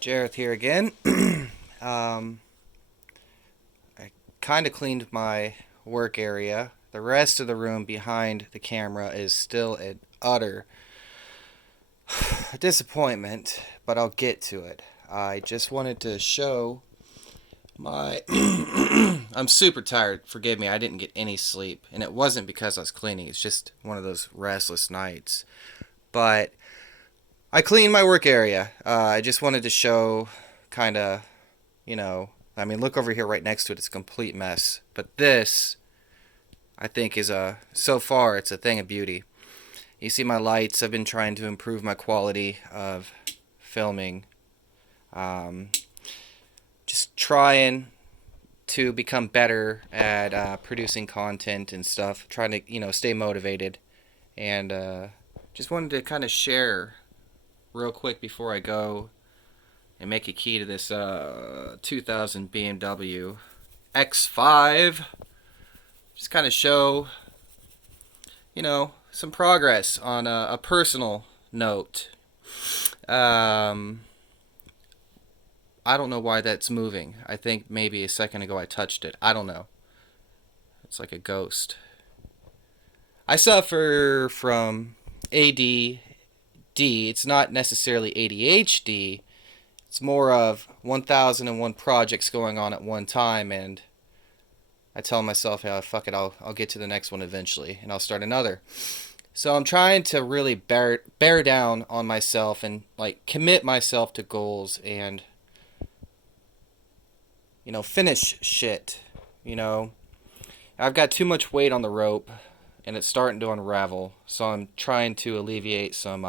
Jareth here again. um, I kind of cleaned my work area. The rest of the room behind the camera is still an utter disappointment, but I'll get to it. I just wanted to show my. I'm super tired. Forgive me, I didn't get any sleep. And it wasn't because I was cleaning, it's just one of those restless nights. But I cleaned my work area. I just wanted to show kind of I mean, look over here right next to it. It's a complete mess. But this, I think, is so far, it's a thing of beauty. You see my lights. I've been trying to improve my quality of filming. Um, just trying to become better at producing content and stuff. Trying to, stay motivated. And just wanted to kind of share real quick before I go and make a key to this 2000 BMW X5. Just kind of show, some progress on a personal note. Um, I don't know why that's moving. I think maybe a second ago I touched it. I don't know. It's like a ghost. I suffer from ADD. It's not necessarily ADHD. It's more of 1001 projects going on at one time, and I tell myself, yeah, fuck it, I'll get to the next one eventually, and I'll start another. So I'm trying to really bear down on myself and like commit myself to goals and finish shit. You know, I've got too much weight on the rope, and it's starting to unravel. So I'm trying to alleviate some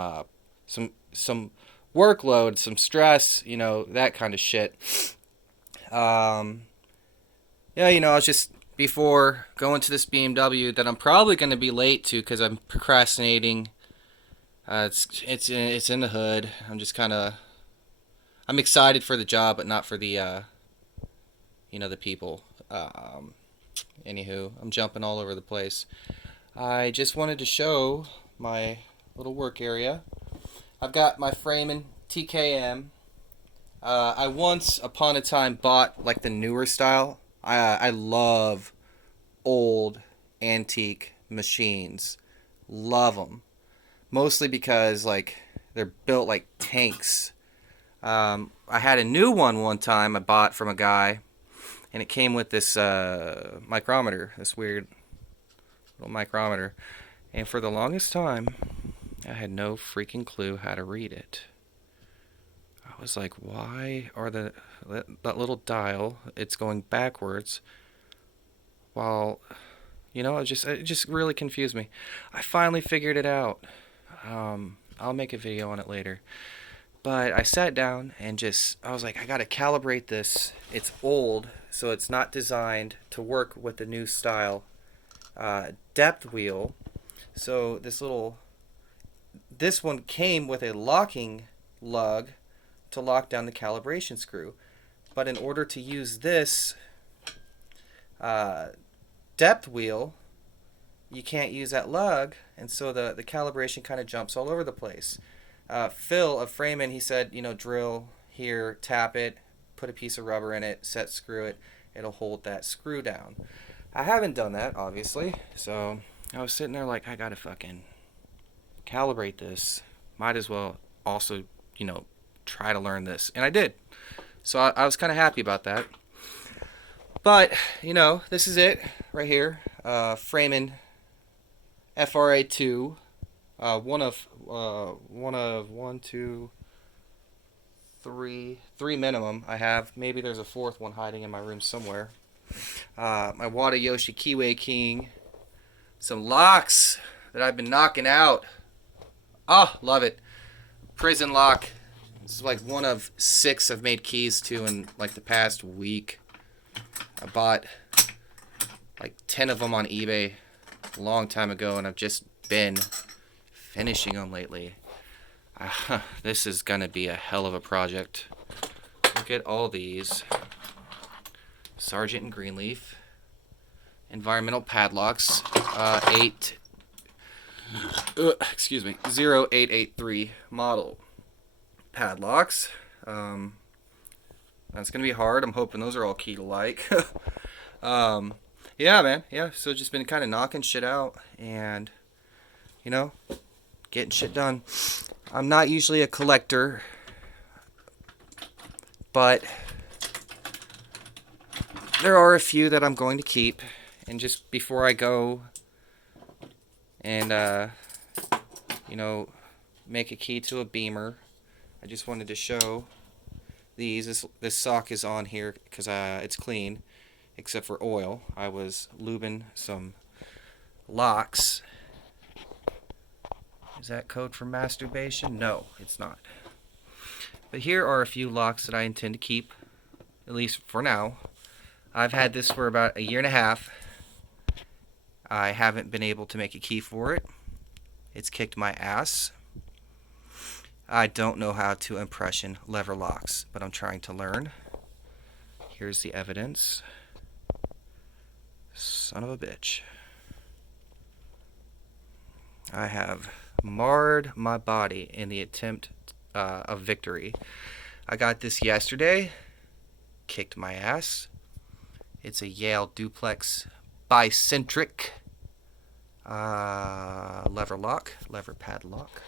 workload, some stress, that kind of shit. Um, yeah, I was just before going to this BMW that I'm probably going to be late to because I'm procrastinating. It's in the hood. I'm excited for the job, but not for the people. Anywho, I'm jumping all over the place. I just wanted to show my little work area. I've got my Framin TKM. I once upon a time bought like the newer style. I love old antique machines. Love them. Mostly because like they're built like tanks. I had a new one time I bought from a guy, and it came with this micrometer, this weird little micrometer. And for the longest time, I had no freaking clue how to read it. I was like, why are that little dial? It's going backwards. While, it just really confused me. I finally figured it out. I'll make a video on it later. But I sat down and I was like, I gotta calibrate this. It's old, so it's not designed to work with the new style depth wheel. So this one came with a locking lug to lock down the calibration screw. But in order to use this depth wheel, you can't use that lug, and so the calibration kind of jumps all over the place. Phil of Framin, he said, drill here, tap it, put a piece of rubber in it, set screw it, it'll hold that screw down. I haven't done that, obviously, so I was sitting there like, I gotta fucking calibrate this. Might as well also, try to learn this. And I did. So I was kind of happy about that. But, this is it right here. Framin FRA2. Three minimum I have. Maybe there's a fourth one hiding in my room somewhere. My Watayoshi Kiwi King. Some locks that I've been knocking out. Oh, love it. Prison lock. This is like one of 6 I've made keys to in like the past week. I bought like 10 of them on eBay a long time ago, and I've just been finishing them lately. This is gonna be a hell of a project. Look at all these. Sargent and Greenleaf. Environmental padlocks. 0883 model padlocks. That's gonna be hard. I'm hoping those are all key to like. Yeah, man. Yeah, so just been kind of knocking shit out and, you know, getting shit done. I'm not usually a collector, but there are a few that I'm going to keep. And just before I go and, you know, make a key to a Beamer, I just wanted to show these. This sock is on here because it's clean, except for oil. I was lubing some locks. Is that code for masturbation? No, it's not. But here are a few locks that I intend to keep, at least for now. I've had this for about a year and a half. I haven't been able to make a key for it. It's kicked my ass. I don't know how to impression lever locks, but I'm trying to learn. Here's the evidence. Son of a bitch. I have marred my body in the attempt of victory. I got this yesterday. Kicked my ass. It's a Yale duplex bicentric lever lock, lever padlock.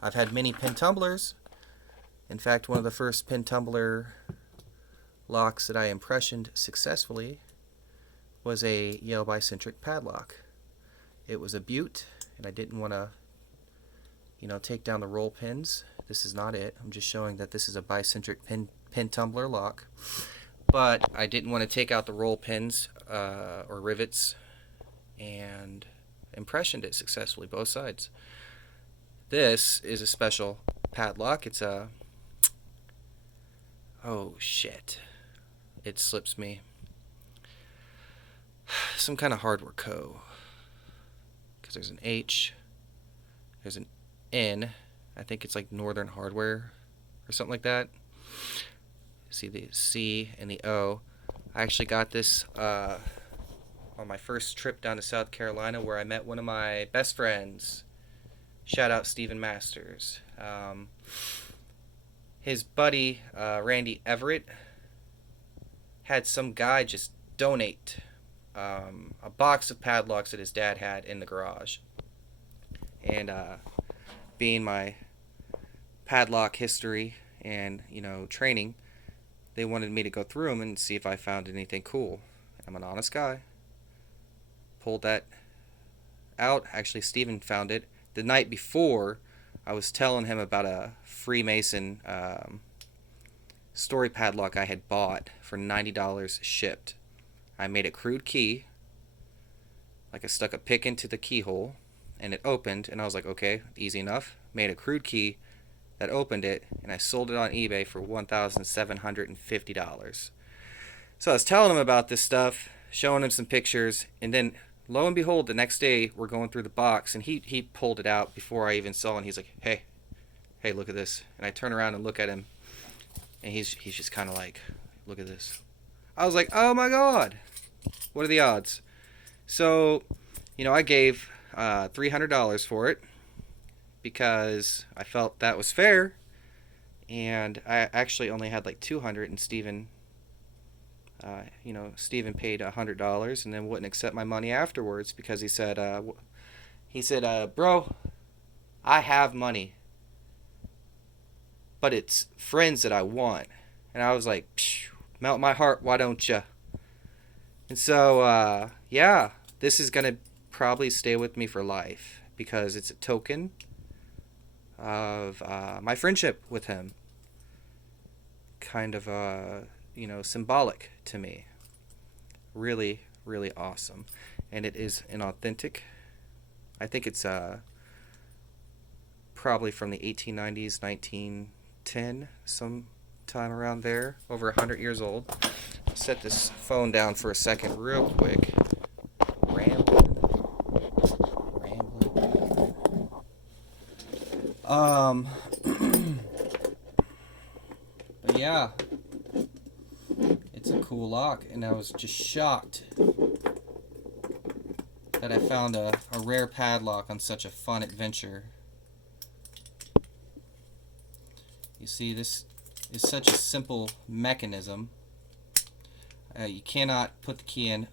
I've had many pin tumblers. In fact, one of the first pin tumbler locks that I impressioned successfully was a Yale bicentric padlock. It was a Butte, and I didn't want to, take down the roll pins. This is not it. I'm just showing that this is a bicentric pin tumbler lock. But I didn't want to take out the roll pins or rivets, and impressioned it successfully, both sides. This is a special padlock. It's a... Oh, shit. It slips me. Some kind of hardware code. Because there's an H. There's an N. I think it's like Northern Hardware or something like that. See the C and the O. I actually got this on my first trip down to South Carolina, where I met one of my best friends. Shout out Stephen Masters. His buddy, Randy Everett, had some guy just donate a box of padlocks that his dad had in the garage. And being my padlock history and, training, they wanted me to go through them and see if I found anything cool. I'm an honest guy. Pulled that out. Actually, Stephen found it the night before. I was telling him about a Freemason story padlock I had bought for $90 shipped. I made a crude key. Like, I stuck a pick into the keyhole and it opened, and I was like, okay, easy enough. Made a crude key that opened it, and I sold it on eBay for $1,750. So I was telling him about this stuff, showing him some pictures, and then lo and behold, the next day we're going through the box, and he pulled it out before I even saw it, and he's like, hey, look at this. And I turn around and look at him, and he's just kind of like, look at this. I was like, oh my god, what are the odds? So, I gave $300 for it because I felt that was fair, and I actually only had like $200, and Steven paid $100 and then wouldn't accept my money afterwards because he said, bro, I have money, but it's friends that I want. And I was like, melt my heart, why don't you? And so, this is going to probably stay with me for life because it's a token of my friendship with him. Kind of, symbolic to me. Really, really awesome. And it is an authentic. I think it's probably from the 1890s, 1910, sometime around there. Over 100 years old. I'll set this phone down for a second real quick. Rambling. But yeah, it's a cool lock, and I was just shocked that I found a rare padlock on such a fun adventure. You see, this is such a simple mechanism. You cannot put the key in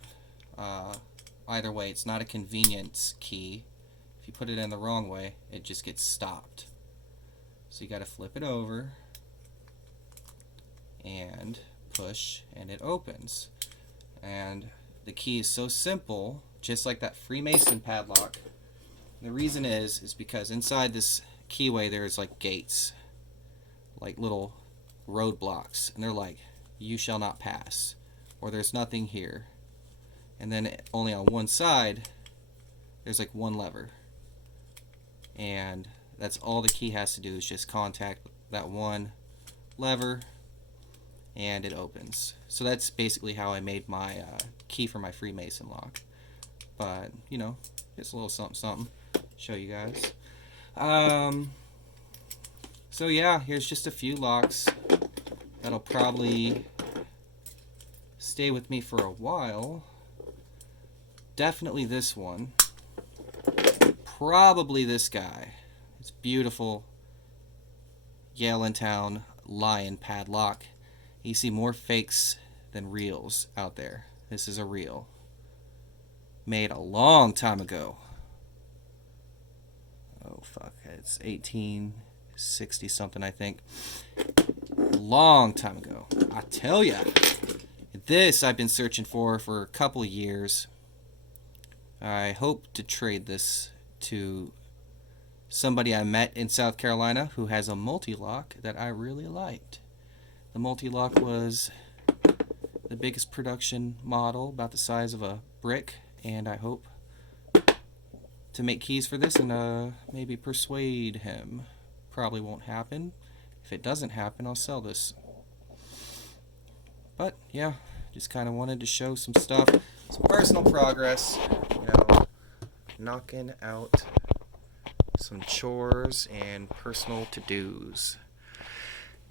either way. It's not a convenience key. If you put it in the wrong way, it just gets stopped. So you got to flip it over and push, and it opens. And the key is so simple, just like that Freemason padlock. The reason is because inside this keyway there's like gates, like little roadblocks, and they're like, you shall not pass, or there's nothing here. And then only on one side there's like one lever, and that's all the key has to do is just contact that one lever and it opens. So that's basically how I made my key for my Freemason lock. But you know, just a little something something show you guys. So yeah, here's just a few locks that'll probably stay with me for a while. Definitely this one. Probably this guy. It's beautiful Yaletown Lion padlock. You see more fakes than reals out there. This is a real. Made a long time ago. Oh fuck, it's 1860 something, I think. Long time ago. I tell ya. This I've been searching for a couple of years. I hope to trade this to somebody I met in South Carolina who has a multi-lock that I really liked. The multi-lock was the biggest production model, about the size of a brick, and I hope to make keys for this and maybe persuade him. Probably won't happen. If it doesn't happen, I'll sell this. But yeah, just kind of wanted to show some stuff, some personal progress, you know, knocking out some chores and personal to-dos.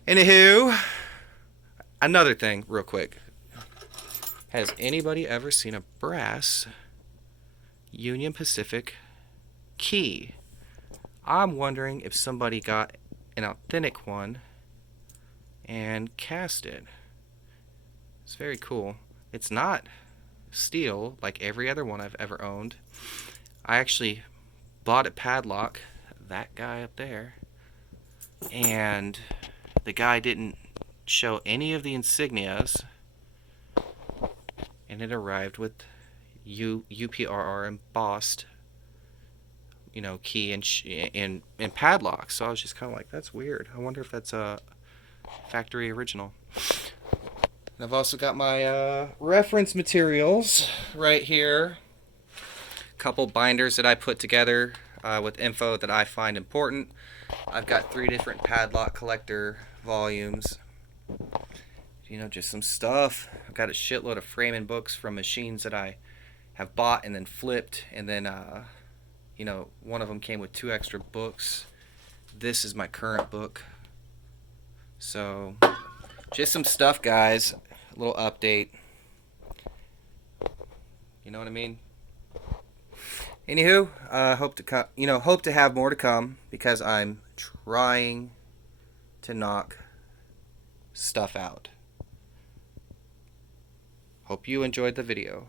Anywho, another thing real quick. Has anybody ever seen a brass Union Pacific key? I'm wondering if somebody got an authentic one and cast it. It's very cool. It's not steel like every other one I've ever owned. I actually bought a padlock, that guy up there, and the guy didn't show any of the insignias, and it arrived with UPRR embossed, you know, key and padlock. So I was just kind of like, that's weird. I wonder if that's a factory original. And I've also got my reference materials right here. A couple binders that I put together with info that I find important. I've got 3 different padlock collector volumes. You know, just some stuff. I've got a shitload of framing books from machines that I have bought and then flipped, and then you know, one of them came with 2 extra books. This is my current book. So just some stuff, guys. A little update. You know what I mean? Anywho, hope to have more to come, because I'm trying to knock stuff out. Hope you enjoyed the video.